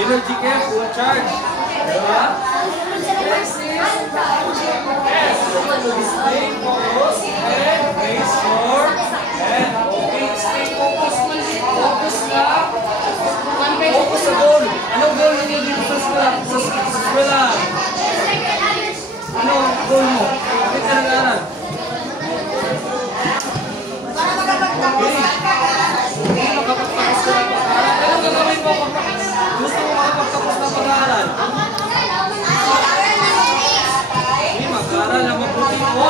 Energy care, full charge. Diba? Next is S. Stay focused and face forward. And okay, stay focused. Focus ka. Focus sa goal. Anong goal ninyo dito sa eskwela? Anong goal mo? Bakit ka nag-aaral? Okay, makapagtapos ka ng pag-aaral. Anong gagawin mo kung gusto mo makapagtapos ng pag-aaral? Okay, mag-aaral na mabuti mo.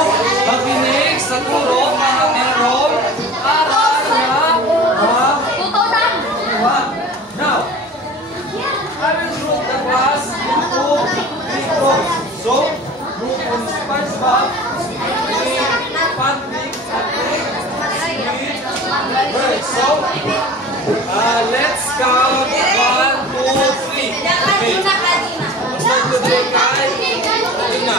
Makinig sa turo para merong aral na now, I will group the class into 3 groups. So, group on SpongeBob, Patrick, Bird. So, let's count 1, 2, 3. Okay. Start to the guy. Okay na.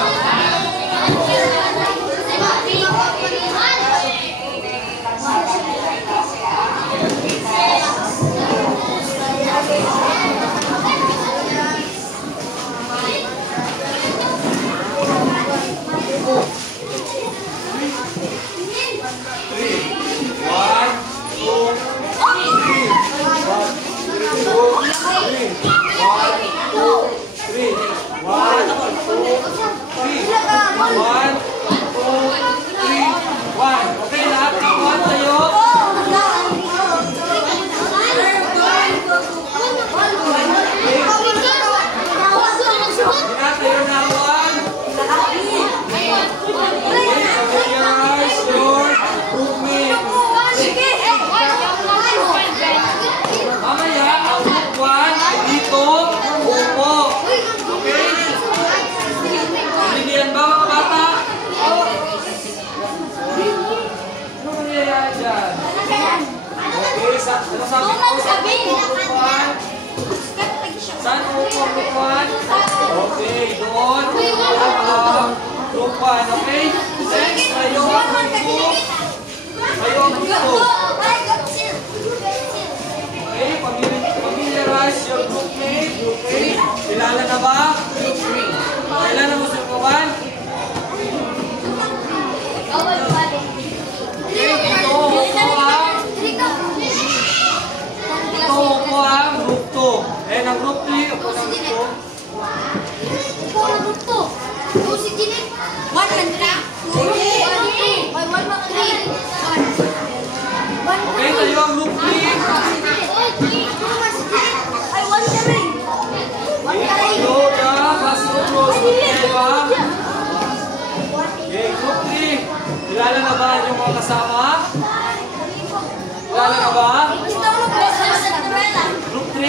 Okay, lahat ng 1 tayo. Lahat tayo na 1. Familiarize your groupmate. Mamaya, ang group 1 ay dito. Upo. Okay? Hindi yan ba mga bata? Ano mangyayari dyan? Okay, sabi ko sa group 1. Saan upo group 1? Okay, doon. Group 1, okay? Next, tayo ang group. Tayo ang group. Okay, familiarize your groupmate. Okay, kilala na ba? Kailan na mo sa kawan? Okay, ito po ang group 2. And ang group 3, ako ng group 2. Okay, tayo ang group 3. Okay, group 3. Kilala na ba yung mga kasama? Kilala na ba? Group 3.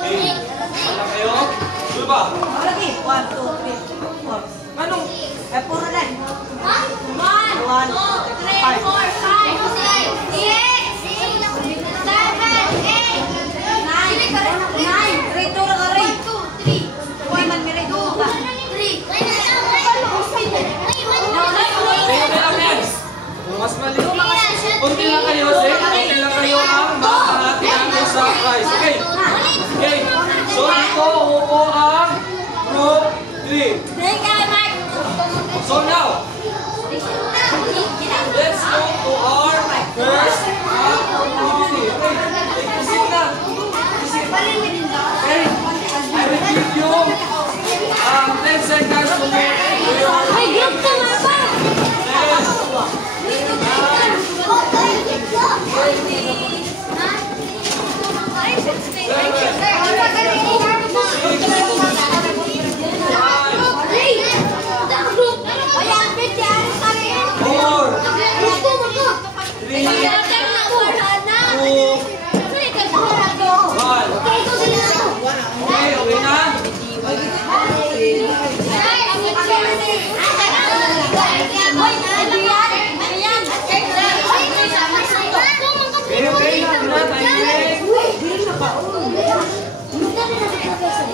Okay. Wala kayo? Sure ba? Anong? Puro na. 1, 2, 3, 4, 5, 6, 7, 8, 9, 10, 11, 12, Mas maliit. Kunti lang kayo, kunti lang kayo ang makakahati namin sa prize. Okay. Okay. So, ito upo ang group 3. So now, let's go to our first activity. Okay. Isip na. Isip. Okay. I will give you 10 seconds to make your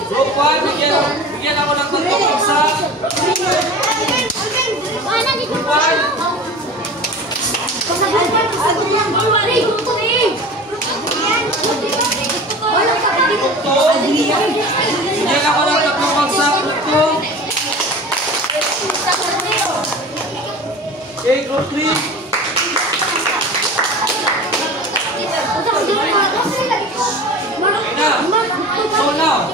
Group 1, bigyan ako ng tatlong isa. Group 2, bigyan ako ng tatlong bagsak. Group 2. Okay, Group 3. So now,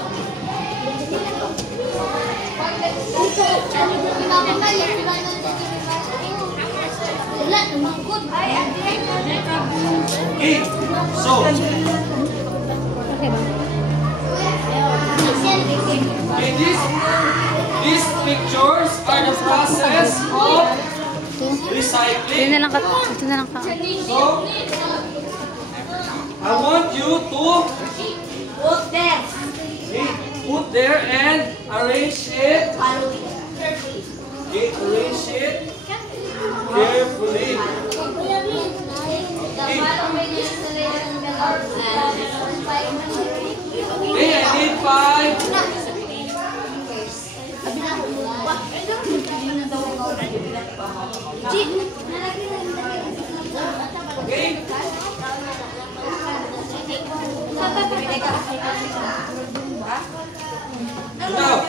okay, so okay, these pictures are the process of recycling. Ito na lang ka. So, I want you to put there and arrange it. Okay, arrange it carefully. Okay, I need 5. Okay. Now,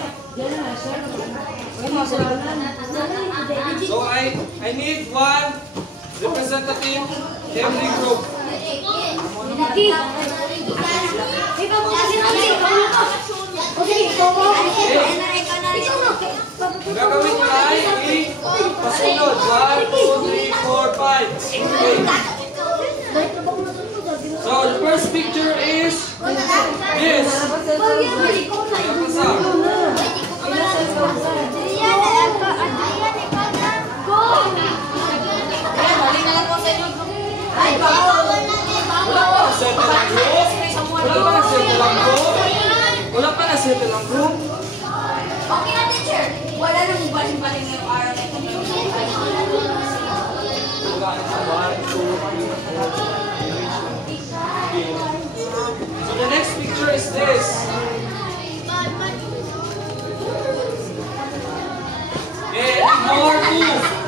so I need one representative every group. Gagawin ko ay pasunod. 1, 2, 3, 4, 5. Okay. So the first picture is this. Wala pa na settle ang group. Okay na, teacher. Wala nang baling-baling ngayong araw na ito. So the next picture is this. Okay, ignore 2.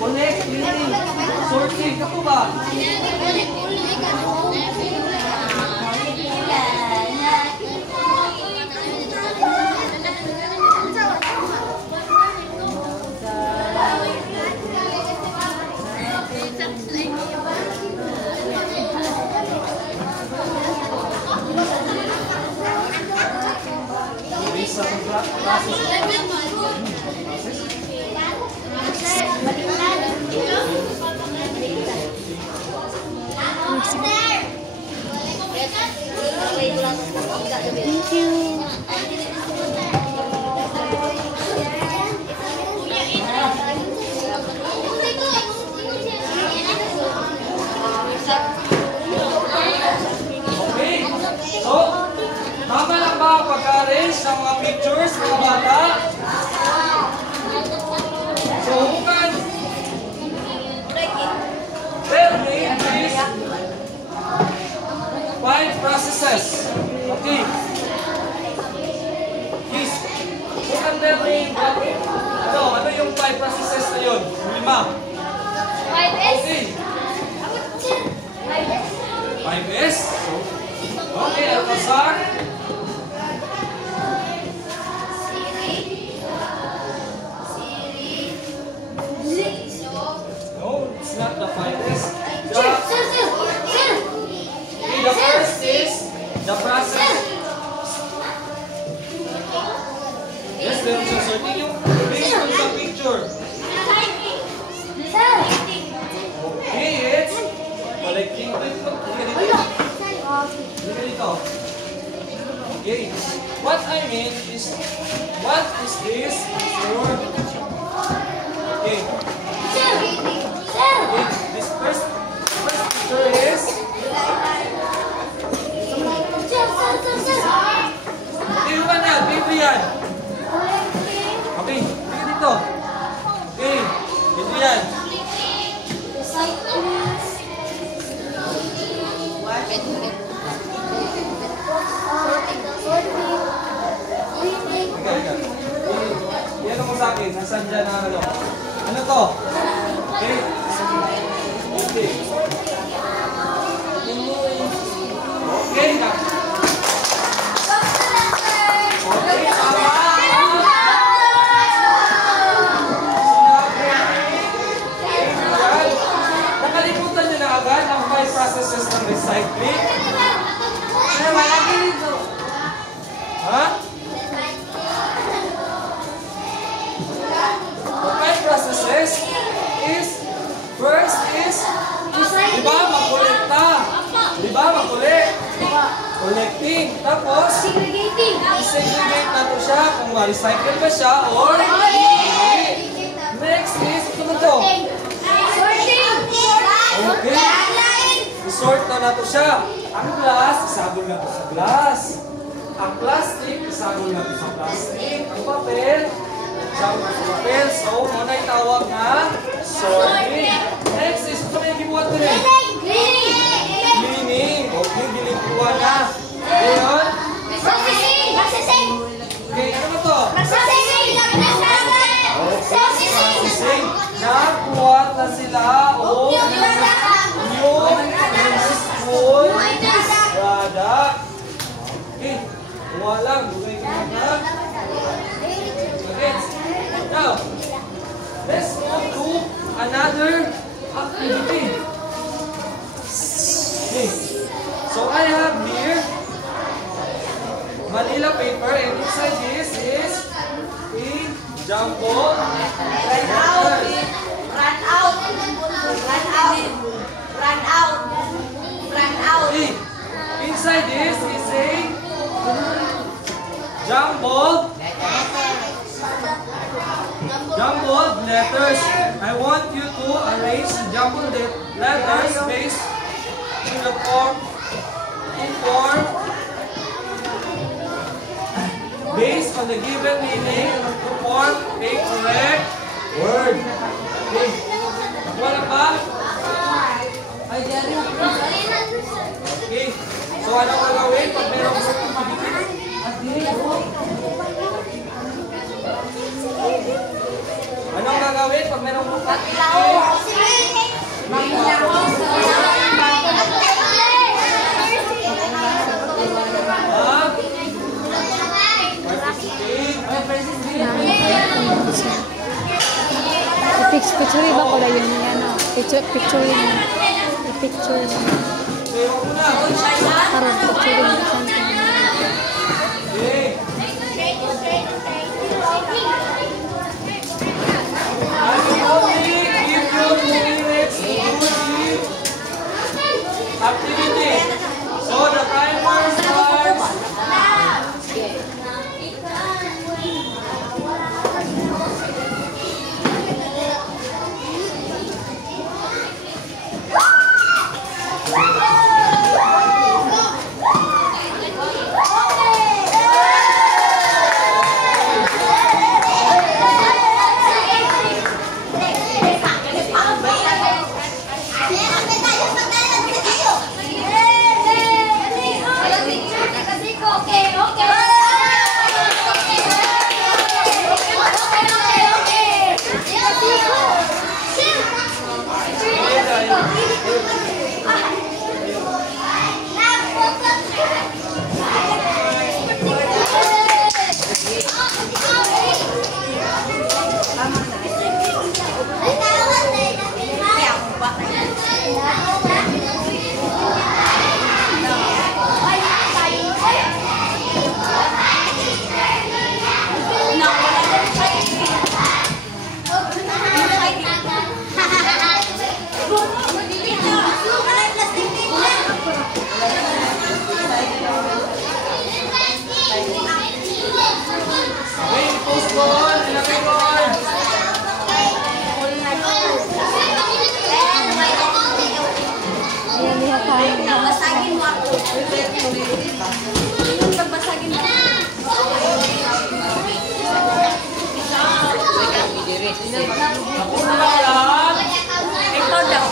Connect, cleaning, sorting, ako ba? Thank you. Okay. So, tama lang ba ang pagka-arrange ng mga pictures, mga bata? So, hukan. Well, name is 5 processes. Okay. Please, hukan din ano yung 5 processes na yun? 5. Okay. 5S. Okay, Alcazar. No, it's not the 5S. The first is the process. Yes, meron siya sorting yung based on the picture. Okay, it's collecting dito. Okay, what I mean is, what is this for? Okay. This first picture is, Iwan yan, baby yan. Okay, tingin dito. Okay, baby yan. Yan mo sa akin, nasan dyan na ano? Ano to? Okay. Okay. Okay na. Okay, tama. Nakalimutan nyo na agad ang 5 processes ng recycling. Ha? The 5 processes is, first is, diba magkolekta? Diba magkolekt? Collecting. Tapos, i-segregate na to siya kung ma-recycle ba siya or next is, ito na to. Okay. I-sort na to siya. Ang glass, isagol na to sa glass. Ang plastic, isagol na to sa plastic. Ang papel, isagol na sa papel. So, muna yung tawag na sorting. Next is, ito may gibuhat din eh. Cleaning. Okay, gilikuha na. Ngayon, okay, ano ba to? Processing. Nakuha na sila o yung school product. Okay, kuha lang. Dugay ko na. Okay, now, let's move to another activity. Okay, so I have here Manila paper, and inside this is a jumbo okay. Inside this is a jumbo letters. I want you to arrange the jumbled letters based on the form. Based on the given meaning to form a correct word. Okay. Wala pa? Okay. So anong gagawin pag merong anong gagawin pag merong bukat? Picture ba ko lang yun yan? Picture picture. Parang picture mo something. Activity. So the timer starts. Basagin mo ako. Pagbasagin mo. Ikaw daw.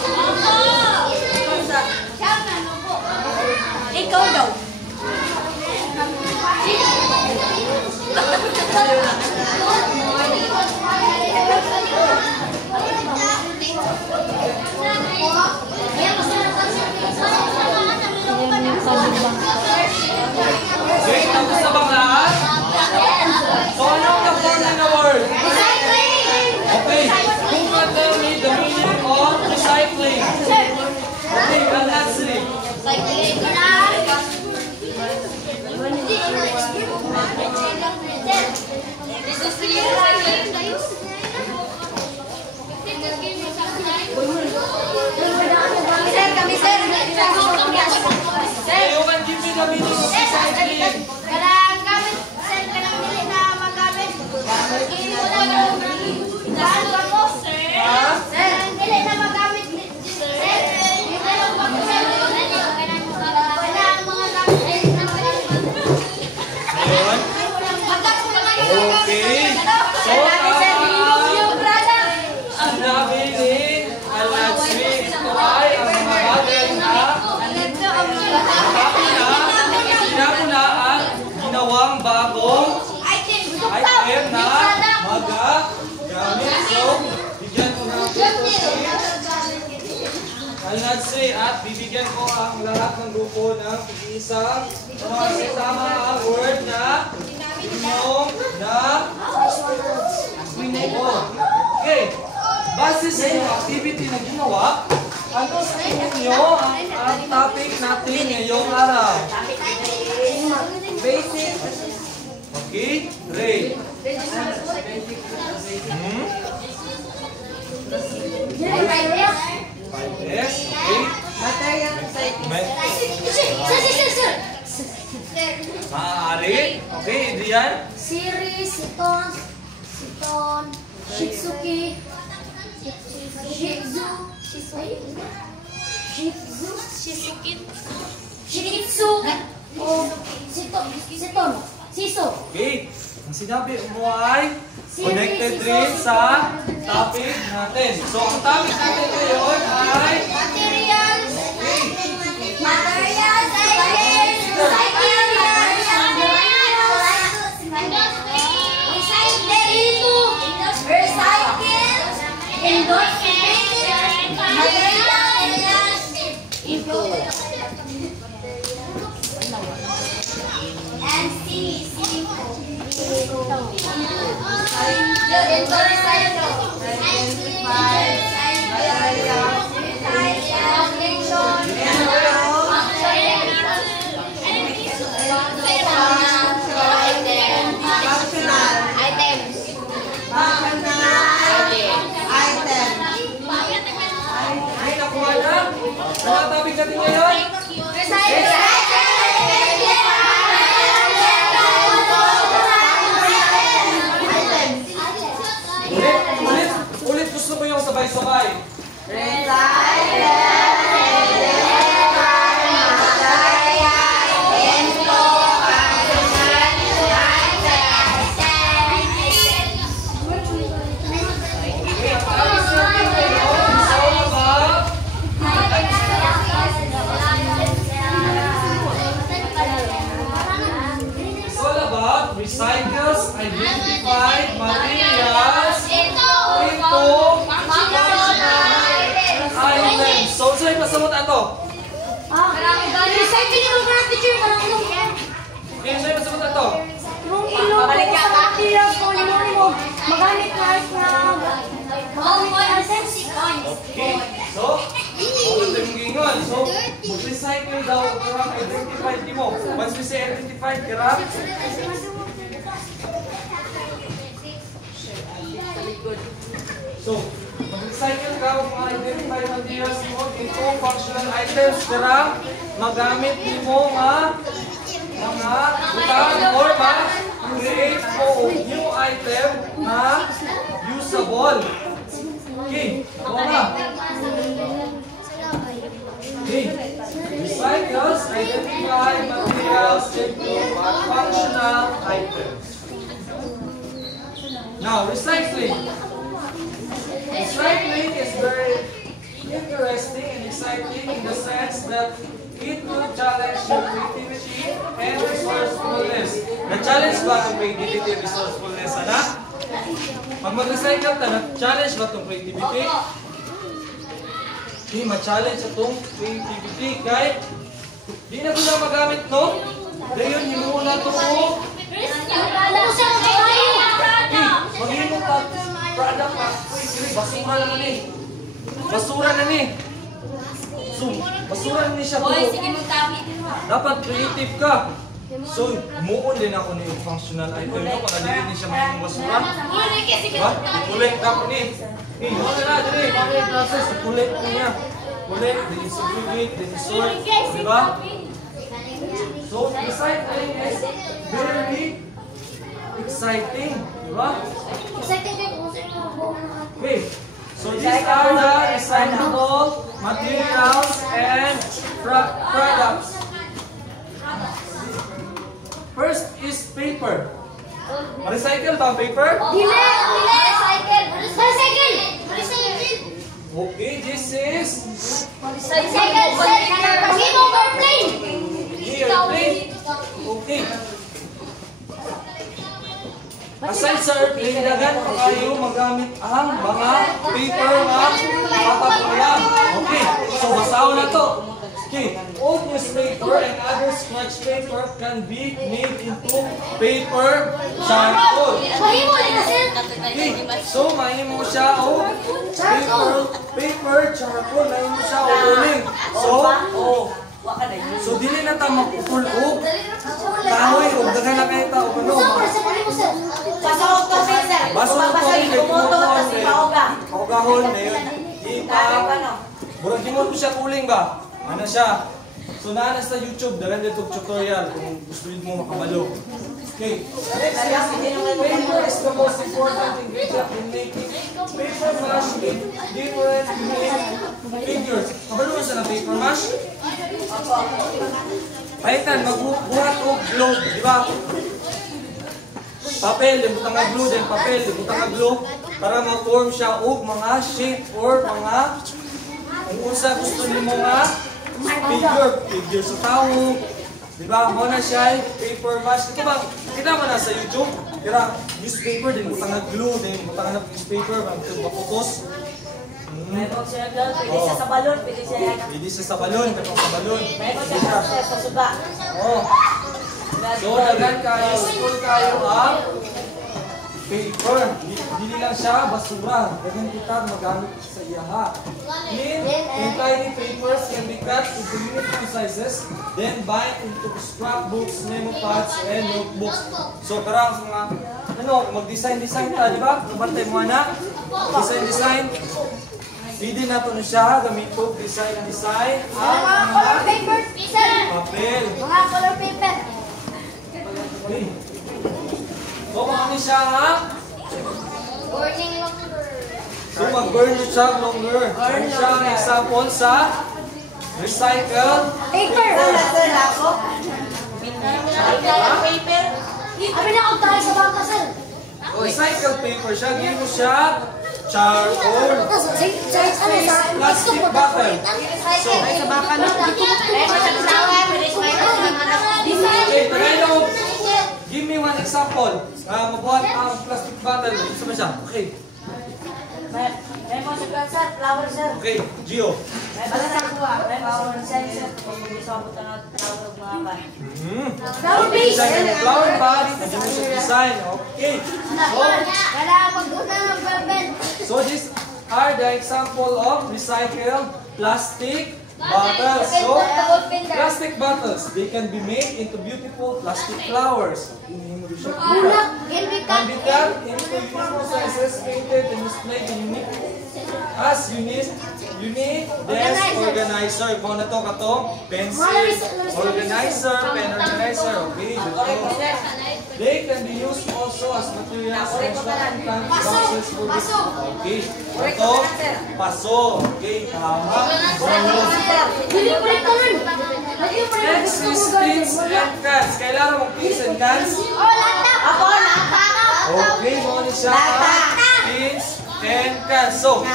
Ikaw daw. Okay, tapos na bang lahat? So anong na-form na word? Okay, who can tell me the meaning of recycling? Okay, let's see. Okay, who can give me the meaning of recycling? Okay, so sinabi ni Aladsmi, ito ay ang mga bagay na sinabi na ang ginawang bagong item na magagamit. So, bigyan ko ng Aladsmi at bibigyan ko ang lahat ng grupo ng isang tama ang word na inyong na okay. Base sa inyong activity na ginawa, ano sa inyo ang topic natin ngayong araw? Basic. Okay, Ray. Yes. Okay. Material Maaari. Okay, Adrian. Series, siton, Shitsuki. Shitsu. Shitsu. Shitsu. Oh, Siso. Okay. Ang sinabi mo ay connected rin sa topic natin. So, ang topic natin ngayon ay Materials. may nakuha na. Ano ang topic natin ngayon? Ulit gusto mo yung sabay-sabay. It's all about recycles, identified materials into items. So, sa'yo masamot ato? Recycling yung mga teacher, parang Okay, sa'yo masamot ato? Kung ilo ko sa materials ko, limunin mo, magamit na Okay, so, ano yung gingon? So, mag-recycle daw karang identified mo. Once we say identified, karang so, mag-recycle ka ang mga identified materials mo into functional items karang magamit mo mga butang or ma-create mo new item na usable. Okay, wala. Okay, recycles identify materials into functional items. Now, recycling. Recycling is very interesting and exciting in the sense that it will challenge your creativity and resourcefulness. Na-challenge ba ang creativity and resourcefulness, ana? Pag mag-recycle ka, na-challenge ba itong creativity? Hindi, ma-challenge itong creativity kahit di na ko magamit, no? Dayon, himuon na ito po. Maghimong ka, product pa. Uy, sili, basura na ni. Basura na ni. So, basura na ni siya po. Dapat creative ka. So, muon din ako ni yung functional item no? Pag adirin niya siya mayroong basura. Diba? Ikulit na ako ni. Ano na dili? Paano yung process? Ikulit na niya. Kulit, then isugugit, then isort. Diba? So, recycling is very exciting. Diba? Okay. So, these are the recyclable materials and products. First is paper. Ma-recycle ba ang paper? Okay, this is airplane. Okay. Aside sa airplane, dagan pa kayo magamit ang mga paper na papaglayang. Okay, so basaw na to. Okay, old newspaper and other scratch paper can be made into paper charcoal. Okay, so mahimo siya o paper charcoal, mahimo siya o uling. So dili na ta magpupul og kahoy og daghan na kay ta og ano. Baso to kay paugahon na yun. Murag gimot ko siya uling ba? Ano siya? So nana sa YouTube, dalan dito tutorial kung gusto mo makabalo. Okay. Next is paper is the most important ingredient in making paper mash with different unique figures. Kabalo mo sa na paper mash? Paitan, magbuhat o globe, di ba? Papel, butang nga glue, then papel, butang nga glue para ma-form siya o mga shape or mga kung unsa gusto nimo nga figure sa tao, di ba? Mo na siya paper mash. Ito ba? Kita mo na sa YouTube. Kira newspaper din butang nga glue, then butang nga newspaper para maputos. Mayroon siya girl, pwede siya sa balon, pwede siya Pwede siya sa balon, katong sa balon. mayroon siya sa suga. Oh. So, dagan kayo, school kayo ang paper. Dili lang siya basura. Dagan kita magamit sa iyaha. In tiny papers can be cut into uniform sizes, then bind into scrapbooks, memo pads, and notebooks. So, karang mga mag-design ta, di ba? Kabantay mo na. Design. Pwede na ito na siya, gamito, design. Mga color paper, sir. Papel. Mga color paper. Okay. So, ano siya ha? Burning longer. So, mag-burn yung siya longer. Ano siya ang example sa recycle? Paper. Sir, ako. Paper. Abi na ako tayo sa bangka, sir. Recycle paper siya. Give mo siya charcoal. Plastic bottle. So, Sa baka na. Mayroon siya flower, pwede siya okay, Tagalog. Give me one example. Mabuhat ang plastic bottle. Gusto mo siya? Okay. Mayroon siya sir, flower sir. Okay, Gio. Mayroon siya sir. Pwede siya abot ang flower mga ban. Flower base. Design ng flower pot. Hindi mo siya design. Okay. Kailangan magduna ng barbell. So these are the example of recycled plastic bottles. So plastic bottles, they can be made into beautiful plastic flowers. Can be cut into uniform sizes, painted and displayed in unique desk organizer. Kung na to kato, pencil organizer, pen organizer. Okay, they can be used also as materials for plant boxes for okay. Ito, paso. Okay, tama. Next is pins and cans. Kailangan mong pins and cans. Okay, mo ni siya pins and cans. So,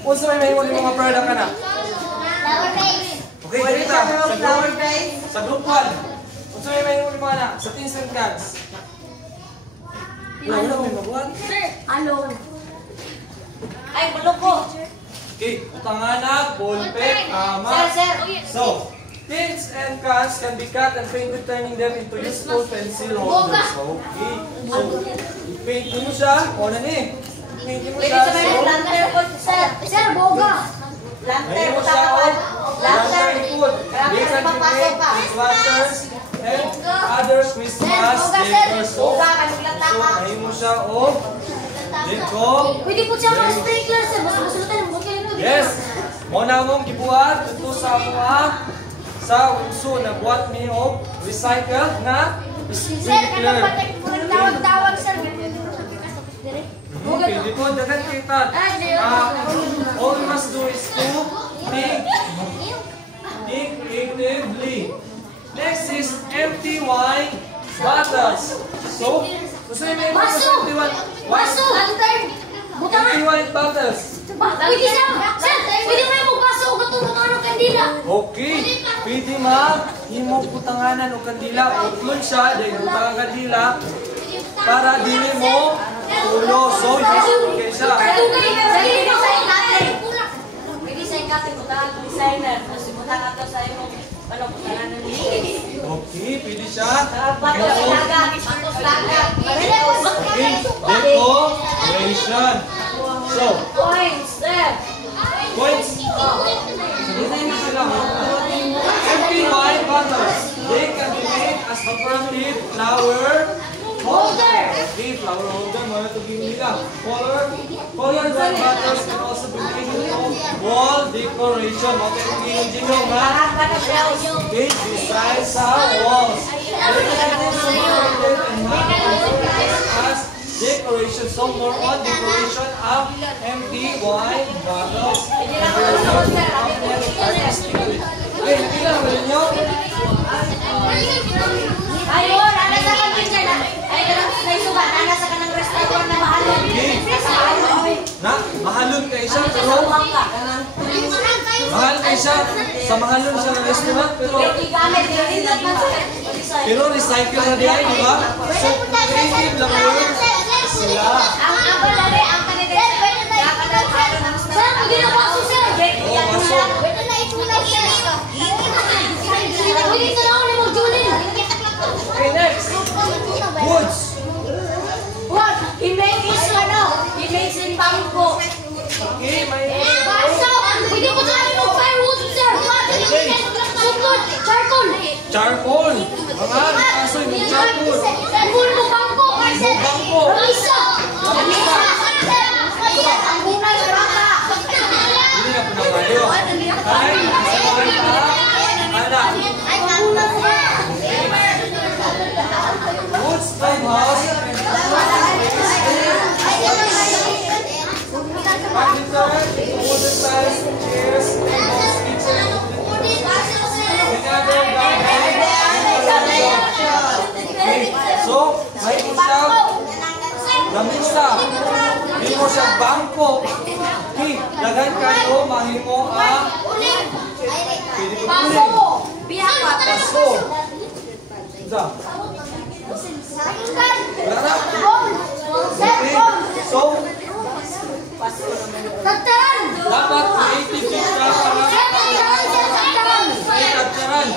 kung sa may mo mga product ka na. Okay, ganito. Sa group 1. Kung sa may mo mga na. Sa pins and cans. Ano may mabuhat? Ay, bulok ko. Okay, panganak, ballpen, tama. So, pins and cans can be cut and painted, turning them into useful pencil holders. Okay. So, i-paint mo siya. O na ni. I-paint mo Pwede siya. siya may planter po sir. Sir, boga. Planter Ngayon po mo siya. tawag. Planter Planter. ikot. They can be made with planters and other Christmas decor. So, Buka, kanulang taka. ngayon mo siya. O, dito. Pwede po siya mga sprinkler, sir. Basta masunutan mo kayo ito. Yes! Muna mong gibuhat ito sa mga sa uso na buhat mi og recycled na Sir, sprinkler. kanang tawag-tawag, sir. Pwede po, dagan kita. All you must do is to think creatively. Next is empty wine bottles. So, gusto niyo may mga empty wine Butangan. empty wine bottles. Pwede siya. Sir, pwede mo yung magbaso o katulungan ng kandila. Okay, pwede himo putanganan o kandila, utlon siya, dahil butangan kandila, para dili mo ulo. So, useful kayo siya. Pwede sa ikatin, butangan ng designer. Tapos butangan to sa imo. Ano, butangan ng liquid. Okay, pwede siya. Bato, laga, patos laga. Okay, decoration. So, Points, sir. points. Sagutin mo sila. Empty wine bottles. They can be made as decorative flower holder. Okay, flower holder. Mga ito nila. Colored white butters can also be made into wall decoration. Okay, jingle nga. Okay, besides sa walls. As decoration, so more on decoration of empty wine bottles. Okay, nakita naman ninyo? Ayun, nasa ka picture na. Ayun, naisuga, nasa ka ng restaurant na mahalon. Na, mahalon kayo siya, pero mahal kayo siya. Sa mahalon siya ng restaurant, pero recycle na diyan, di ba? So, creative lang yun sila. Ang kanila, Okay, next. Woods. what? He makes in bamboo. Okay, may... Charcoal. Mga kaso yung charcoal. Bangko. Hindi na pinamayo. Ay, sabahan ka. Ana. Woods farmhouse. Furniture, wooden tiles, chairs, tables, kitchen. Another garden. Okay, so, may isa. Lamisa. Hindi mo siya bangko. Okay, dagan kayo, mahimo ang pwede ko kunin. Pasko. Isa. Wala na. Okay, so, dapat creative ka para may kaptaran.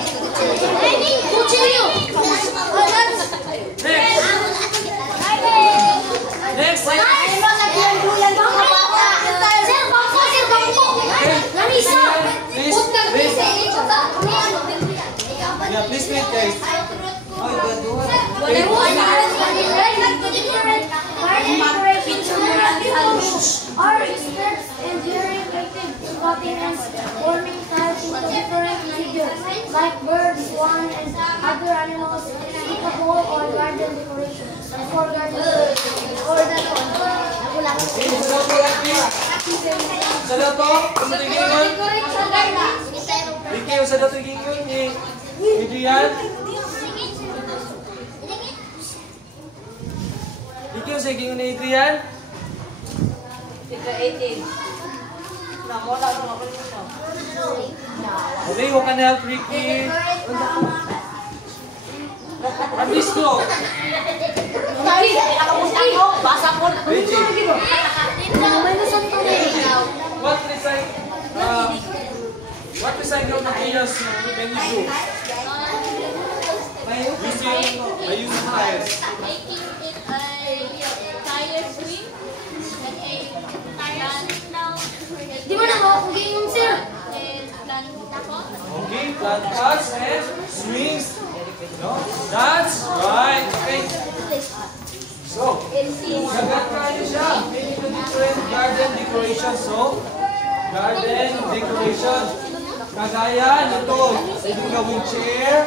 Next. Yeah, please wait, guys. Are experts in during cutting and forming tiles into different figures, like birds, swan, and other animals, applicable or garden decoration. For garden decoration. Or that one. Sa dato, sa tingin Ricky, sa dato tingin ni Adrian. Ricky, sa tingin ni Adrian. Okay, who can help Ricky? Abisto. Reggie. What recycle materials can you do? I use tires. Making it a tire swing and a tire now. Di ba na mo? Kung yung sir. Okay, plant pots and swings. No? That's right. Okay. So, nagat tayo siya. Many different garden decoration. So, garden decoration. Kagaya nito. Pwede gawing chair.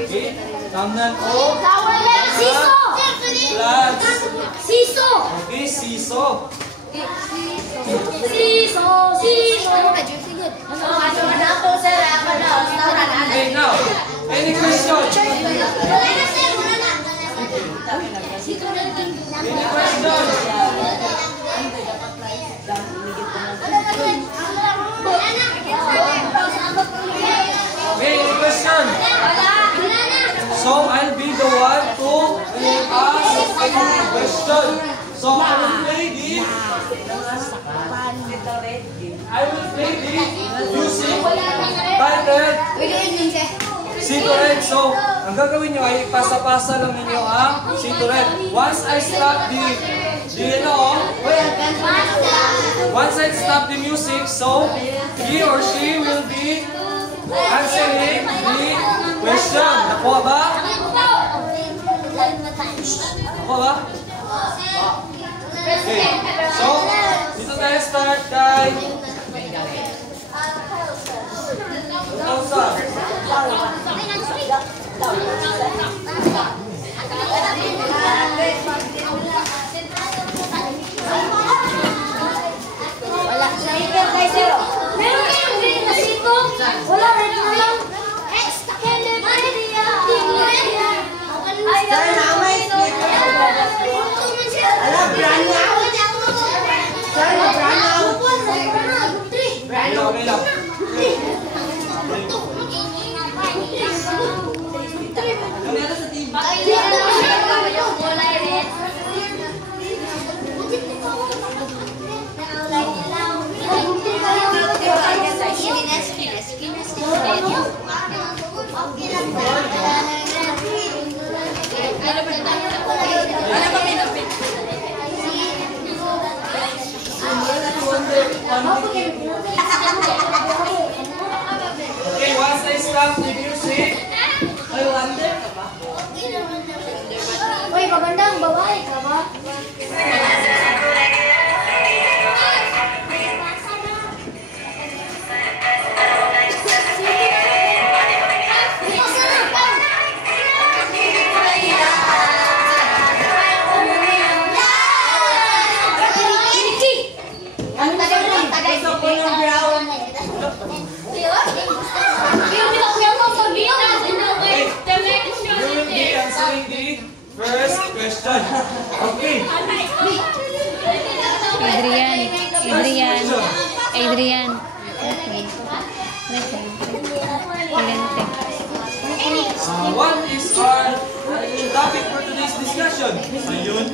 Okay. Tamnan o. Siso! Plants. Siso! Okay, siso. Siso! Siso! Okay, now. Any question? Any question? Okay, any question? So, I'll be the one to ask any question. So, I will play the music titled Secret. So, ang gagawin nyo ay ipasa-pasa lang ninyo ang secret. Once I stop once I stop the music, so he or she will be answering the question. Nakuha ba? Ako ba? Okay. So, dito tayo start kay... Kausa. Wala. Speaker kay zero. Meron kayong green na sito? Wala, red na lang. Okay lang. Okay, once I stop the music, Uy, magandang babae ka ba? you will be answering the first question. Okay. Adrian. What is our topic for today's discussion? Ayun.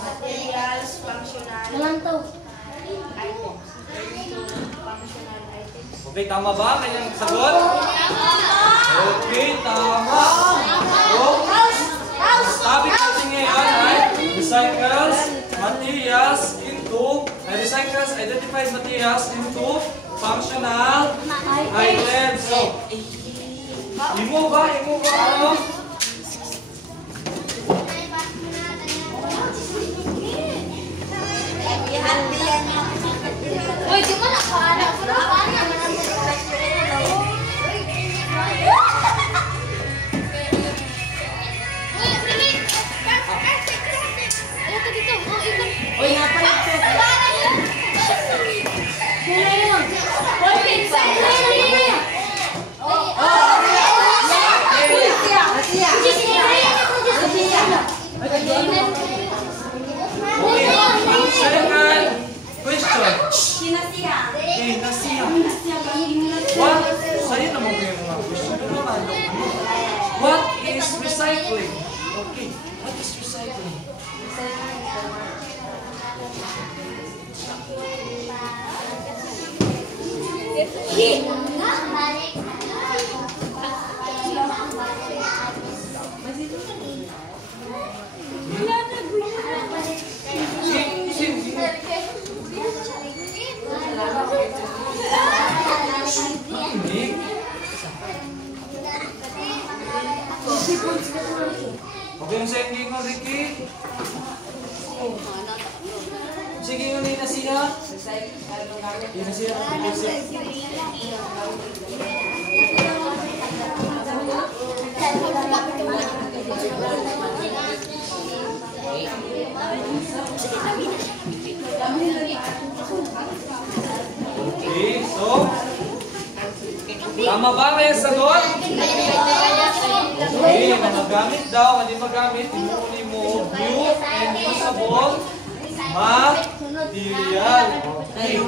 Materials, functional Nalang to. items. Functional items. Okay, tama ba kanyang sagot? Okay, tama. Topic natin ngayon ay recycles identifies materials into functional items. So, imo ba ano? Uy, di mo nakahanap na. Uy, nga pala ito. Second question. Kinasiya. Okay, nasiya. What? Sa'yo naman ko yung mga question. What is recycling? Okay, what is recycling? Okay, yung sa ending mo, Ricky. Sige, yung nina siya. Nina siya. Okay, so tama ba may sagot? Okay, mga gamit daw, hindi magamit, inuuli mo new and usable material. Okay.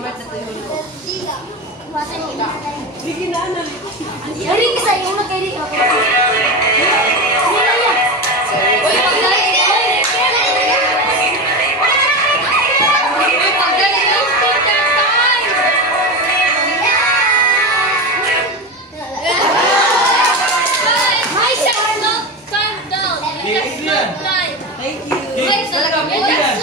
Dari ka sa iyo na kay Rick. Thank you. Okay, stand up, Adrian.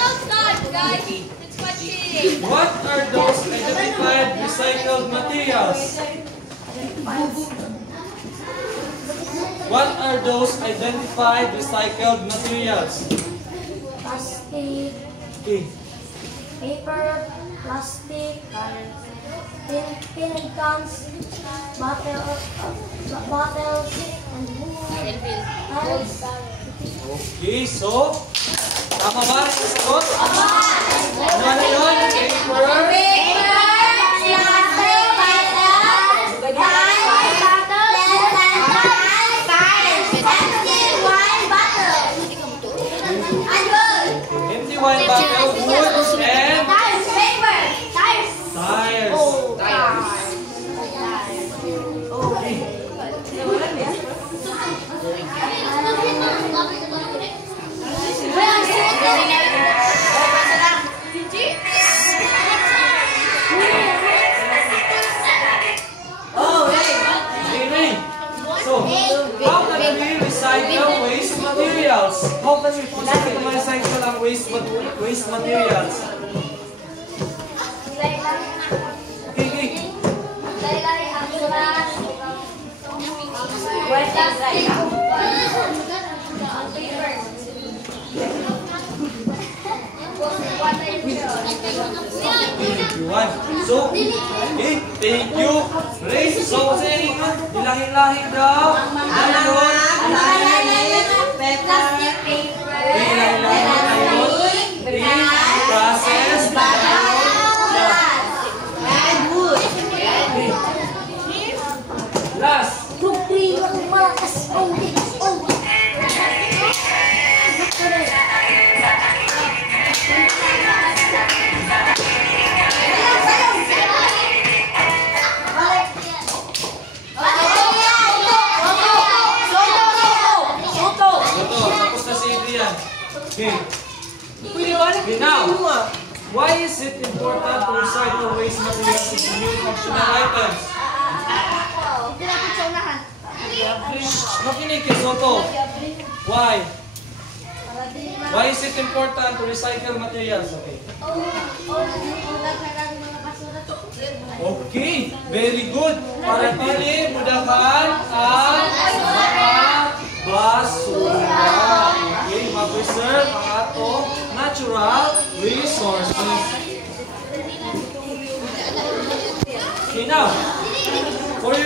Guys, it's what she What are those identified recycled materials? What are those identified recycled materials? Plastic, Okay. paper, plastic, tin cans, bottles, and tiles. Okay, so tama ba ang sagot? Ano yun? Paper, empty wine bottle, wood, and tires. Okay, so how can we recycle waste materials? How can we possibly recycle ang waste materials? Okay. One. So, okay, thank you. Race, so saying, ilahin-lahin daw. Process. Last. Okay. Okay, now, why is it important to recycle waste materials into new functional items? Makinig kay Soto. Why? Why is it important to recycle materials? Okay. Okay, very good. Para dili mudahan ang mga basura. Okay, mag-preserve ang atong natural resources. Okay, now, for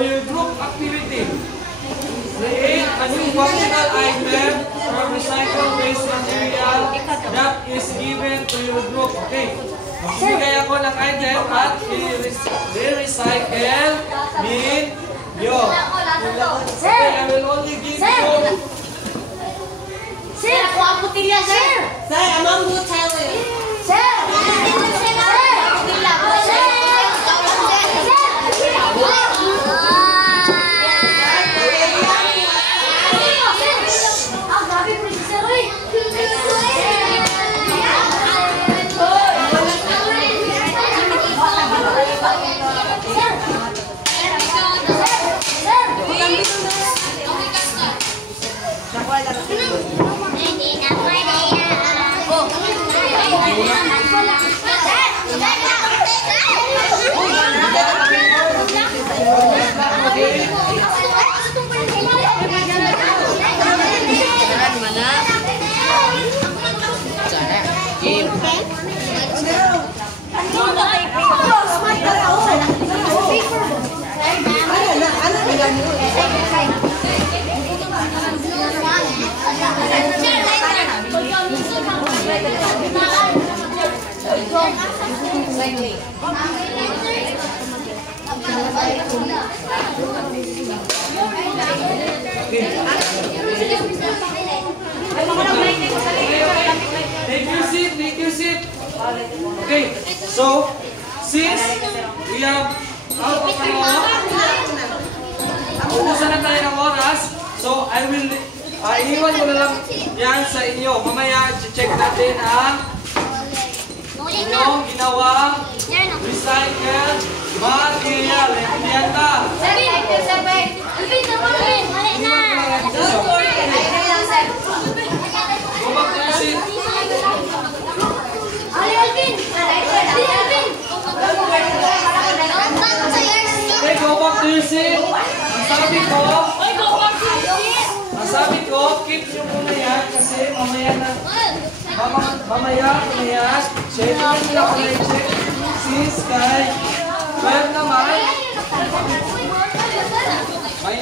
your group activity, create a new functional item from recycled waste material that is given to your group. Okay, magbibigay ako ng item at i-recycle ninyo. Okay, I will only give you. Sir, ako ang putilya, sir. Sir, amang mo tell you. Sir! Take your seat. Okay, so since we have out of an hour, ubusan na tayo ng oras, so iiwan ko na lang yan sa inyo. Mamaya, check natin ang inyong ginawang recycled material. Yan na. Don't worry. Go back to your seat. Alvin! sabi ko, keep nyo muna yan kasi mamaya na, mamaya, check nyo muna kung na-check. Sis, kay 12 naman. May